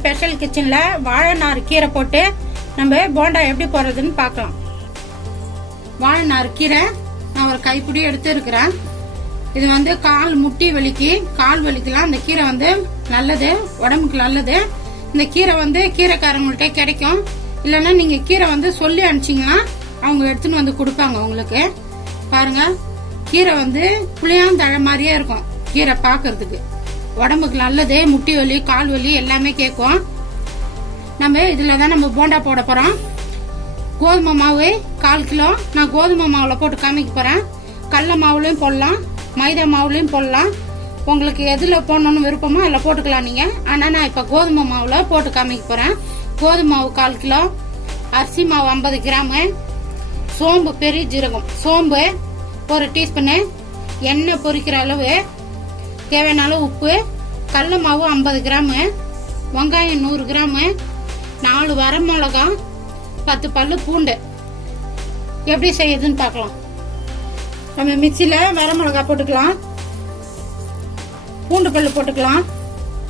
Special கிச்சன்ல வாழைநார் கீரை போட்டு நம்ம போண்டா எப்படி போடுறதுன்னு பார்க்கலாம். வாழைநார் கீரை நான் ஒரு கைப்பிடி எடுத்து இருக்கிறேன். இது வந்து முட்டி வலிக்கு கால் வலிக்கலாம் இந்த கீரை வந்து நல்லது, உடம்புக்கு நல்லது. இந்த கீரை வந்து கீரைக்காரங்கள்ட்ட கிடைக்கும். இல்லைன்னா நீங்க கீரை வந்து சொல்லி அனுப்பிச்சிங்கன்னா அவங்க எடுத்துன்னு வந்து கொடுப்பாங்க உங்களுக்கு. பாருங்க, கீரை வந்து புளியாந்தழை மாதிரியே இருக்கும். கீரை பாக்குறதுக்கு உடம்புக்கு நல்லது. முட்டி வலி கால் வலி எல்லாமே கேட்கும். நம்ம இதுலதான் நம்ம போண்டா போட போறோம். கோதுமை மாவு 1/4 கிலோ நான் கோதுமை மாவுல போட்டு காமிக்க போறேன். கடல மாவுலயும் போடலாம், மைதா மாவுலயும் போடலாம். உங்களுக்கு எதுல போடணும்னு விருப்பமோ அதுல போட்டுக்கலாம் நீங்க. ஆனா நான் இப்ப கோதுமை மாவுல போட்டு காமிக்க போறேன். கோதுமை மாவு 1/4 கிலோ, அரிசி மாவு 50 கிராம், சோம்பு பெரிய ஜீரகம் சோம்பு 1 டீஸ்பூனு, எண்ணெய் பொரிக்கிற அளவு, தேவையான அளவு உப்பு, கடல மாவு 50 கிராம், வெங்காயம் 100 கிராம், 4 வரமிளகா, 10 பல்லு பூண்டு. எப்படி செய்யுதுன்னு பார்க்கலாம். நம்ம மிக்சியில வரமிளகா போட்டுக்கலாம், பூண்டு பல்லு போட்டுக்கலாம்,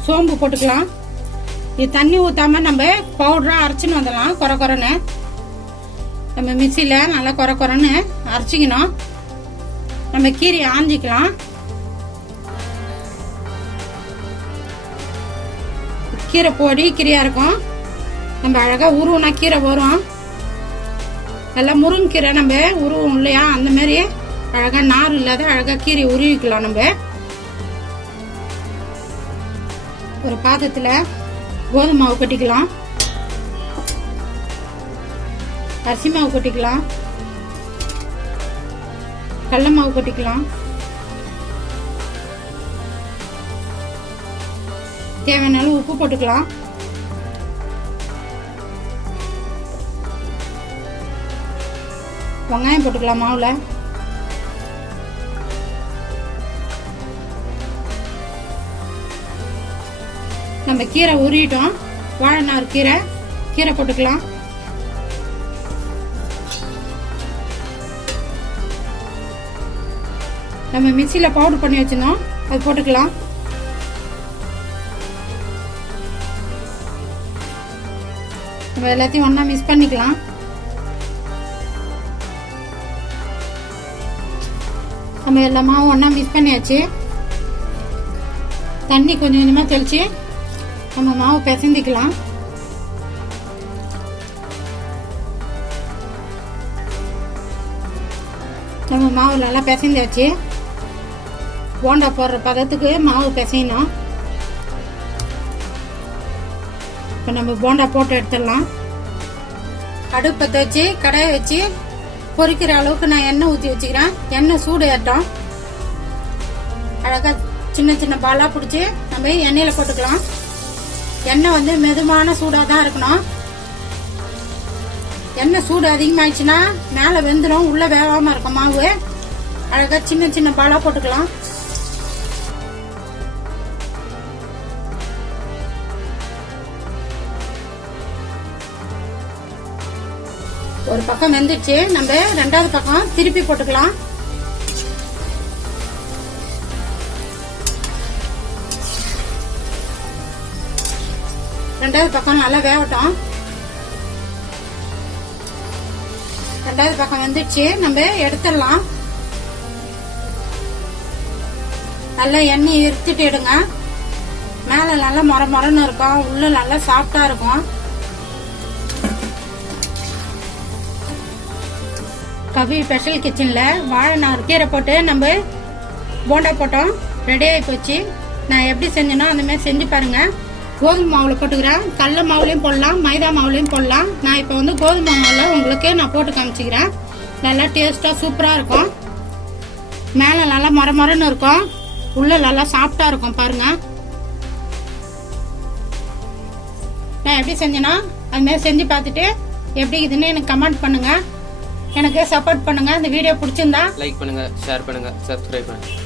சோம்பு போட்டுக்கலாம். இது தண்ணி ஊத்தாம நம்ம பவுடரா அரைச்சுன்னு வந்துடலாம். கொரன்னு நம்ம மிக்சியில நல்லா கொரன்னு அரைச்சிக்கணும். நம்ம கீரையை ஆஞ்சிக்கலாம். கீரை பொடி கீரையா இருக்கும். நம்ம அழகா உருவனா கீரை வரும். நல்லா முருங்கீரை நம்ம உருவம் இல்லையா, அந்த மாதிரி அழகா நார் இல்லாத அழகா கீரை உருவிக்கலாம். நம்ம ஒரு பாத்திரத்துல கோதுமை மாவு கொட்டிக்கலாம், அரிசி மாவு கொட்டிக்கலாம், கடல மாவு கொட்டிக்கலாம், தேவையான அளவு உப்பு போட்டுக்கலாம். வெங்காயம் போட்டுக்கலாம் மாவுல. நம்ம கீரை உருவிட்டோம். வாழைநார் கீரை போட்டுக்கலாம். நம்ம மிக்சியில பவுடர் பண்ணி வச்சிருந்தோம், அது போட்டுக்கலாம். நம்ம எல்லாத்தையும் ஒண்ணா மிக்ஸ் பண்ணிக்கலாம். நம்ம எல்லா மாவும் ஒண்ணா மிக்ஸ் பண்ணியாச்சு. தண்ணி கொஞ்சம் கொஞ்சமா தெளிச்சு நம்ம மாவு பிசைஞ்சிக்கலாம். நம்ம மாவு நல்லா பிசைஞ்சாச்சு. போண்டா போடுற பதத்துக்கு மாவு பிசையணும். இப்போ நம்ம போண்டா போட்டு எடுத்துடலாம். அடுப்பத்தை வச்சு கடாயை வச்சு பொரிக்கிற அளவுக்கு நான் எண்ணெய் ஊற்றி வச்சுக்கிறேன். எண்ணெய் சூடு ஏற்றோம். அழகா சின்ன சின்ன பாலா பிடிச்சி நம்ம எண்ணெயில போட்டுக்கலாம். எண்ணெய் வந்து மெதுவான சூடா தான் இருக்கணும். எண்ணெய் சூடு அதிகமாயிடுச்சுன்னா மேல வெந்துடும், உள்ள வேகாம இருக்கும் மாவு. அழகா சின்ன சின்ன பாலா போட்டுக்கலாம். ஒரு பக்கம் வெந்துச்சு, நம்ம 2வது பக்கம் திருப்பி போட்டுக்கலாம். ரெண்டாவது பக்கம் நல்லா வேகட்டும். 2வது பக்கம் வெந்துச்சு, நம்ம எடுத்துடலாம். நல்லா எண்ணெய் இருத்துட்டு எடுங்க. மேல நல்லா மொரன்னு இருக்கும், உள்ள நல்லா சாஃப்டா இருக்கும். கவி ஸ்பெஷல் கிச்சன்ல வாழைநார் கீரை போட்டு நம்ம போண்டா போட்டோம். ரெடி ஆகி போச்சு. நான் எப்படி செஞ்சேனோ அந்த மாதிரி செஞ்சு பாருங்க. கோதுமை மாவுல போட்டுக்கிறேன், கடல மாவுலையும் போடலாம், மைதா மாவுலையும் போடலாம். நான் இப்போ வந்து கோதுமை மாவுல உங்களுக்கு நான் போட்டு காமிச்சிக்கிறேன். நல்லா டேஸ்டா சூப்பரா இருக்கும். மேல நல்லா மொரன்னு இருக்கும், உள்ள நல்லா சாஃப்டா இருக்கும். பாருங்க நான் எப்படி செஞ்சேனோ அது மாதிரி செஞ்சு பார்த்துட்டு எப்படி இதுன்னு எனக்கு கமெண்ட் பண்ணுங்க. எனக்கு சப்போர்ட் பண்ணுங்க. இந்த வீடியோ பிடிச்சிருந்தா லைக் பண்ணுங்க, ஷேர் பண்ணுங்க, சப்ஸ்கிரைப் பண்ணுங்க.